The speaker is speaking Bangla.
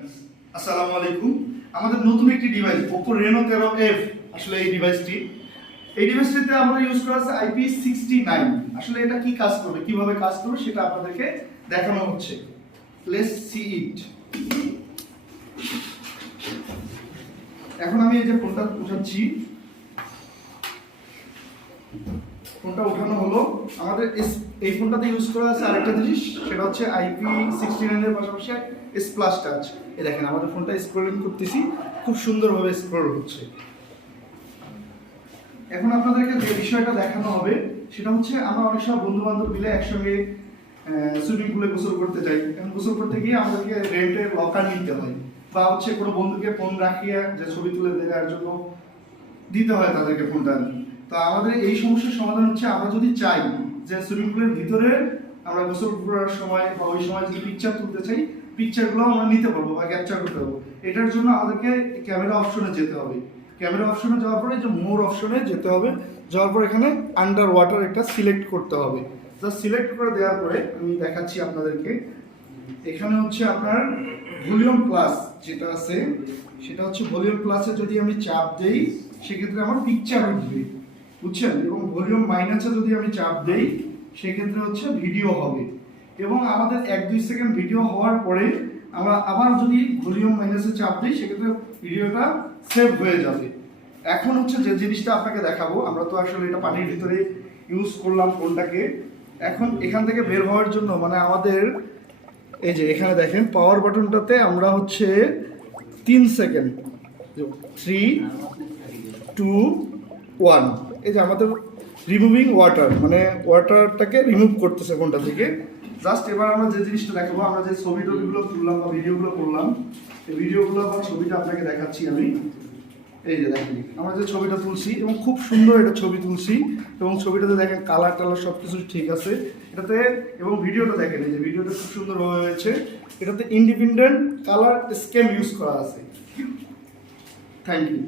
ফ্রেন্ডস, আসসালামু আলাইকুম। আমাদের নতুন একটি ডিভাইস Oppo Reno 13F, আসলে এই ডিভাইসটিতে আমরা ইউজ করা আছে IP69। আসলে এটা কি কাজ করবে, কিভাবে কাজ করবে সেটা আপনাদেরকে দেখানো হচ্ছে। লেটস সি ইট। এখন আমি এই যে ফোনটা উঠাচ্ছি, ফোনটা উঠানো হলো। আমাদের এই ফোনটাতে ইউজ করা আছে আরেকটা জিনিস, সেটা হচ্ছে IP69 এর পাশাপাশি S Plus টাচ। এই দেখেন আমাদের ফোনটা স্ক্রলিং করতেছি, খুব সুন্দরভাবে স্ক্রল হচ্ছে। এখন আপনাদেরকে যে বিষয়টা দেখানো হবে সেটা হচ্ছে, আমরা অনেক সময় বন্ধু বান্ধব মিলে একসঙ্গে সুইমিং পুলে গোসল করতে যাই। এখন গোসল করতে গিয়ে আমাদেরকে রেন্টের লকার নিতে হয়, বা হচ্ছে কোনো বন্ধুকে ফোন রাখিয়ে যে ছবি তুলে দেওয়ার জন্য দিতে হয় তাদেরকে ফোনটা। তো আমাদের এই সমস্যার সমাধান হচ্ছে, আমরা যদি চাই যে সুইমিং পুলের ভিতরে আমরা গোসল করার সময় বা ওই সময় যদি পিকচার তুলতে চাই, পিকচারগুলো আমরা নিতে পারবো বা ক্যাপচার করতে পারবো। এটার জন্য আমাদেরকে ক্যামেরা অপশনে যেতে হবে। ক্যামেরা অপশনে যাওয়ার পরে যে মোর অপশনে যেতে হবে, যাওয়ার পর এখানে আন্ডার ওয়াটার একটা সিলেক্ট করতে হবে। জাস্ট সিলেক্ট করে দেওয়ার পরে আমি দেখাচ্ছি আপনাদেরকে, এখানে হচ্ছে আপনার ভলিউম প্লাস যেটা আছে, সেটা হচ্ছে ভলিউম প্লাসে যদি আমি চাপ দেই সেক্ষেত্রে আমার পিকচার উঠবে, বুঝছেন। এবং ভলিউম মাইনাসে যদি আমি চাপ দেই সেক্ষেত্রে হচ্ছে ভিডিও হবে। এবং আমাদের 1-2 সেকেন্ড ভিডিও হওয়ার পরে আমরা আবার যদি ভলিউম মাইনাসে চাপ দিই সেক্ষেত্রে ভিডিওটা সেভ হয়ে যাবে। এখন হচ্ছে যে জিনিসটা আপনাকে দেখাবো, আমরা তো আসলে এটা পানির ভিতরে ইউজ করলাম ফোনটাকে। এখন এখান থেকে বের হওয়ার জন্য মানে আমাদের এই যে এখানে দেখেন পাওয়ার বাটনটাতে আমরা হচ্ছে 3 সেকেন্ড, 3, 2, 1, এই যে আমাদের রিমুভিং ওয়াটার, মানে ওয়াটারটাকে রিমুভ করতেছে ফোনটা থেকে। জাস্ট এবার আমরা যে জিনিসটা দেখাবো, আমরা যে ছবি টবিগুলো তুললাম বা ভিডিওগুলো করলাম, এই ভিডিওগুলো বা ছবিটা আপনাকে দেখাচ্ছি আমি। এই যে দেখেন আমরা যে ছবিটা তুলছি এবং খুব সুন্দর একটা ছবি তুলছি, এবং ছবিটাতে দেখেন কালার টালার সব কিছু ঠিক আছে এটাতে। এবং ভিডিওটা দেখেন, এই যে ভিডিওটা খুব সুন্দরভাবে হয়েছে। এটাতে ইন্ডিপেন্ডেন্ট কালার স্ক্যান ইউজ করা আছে। Thank you.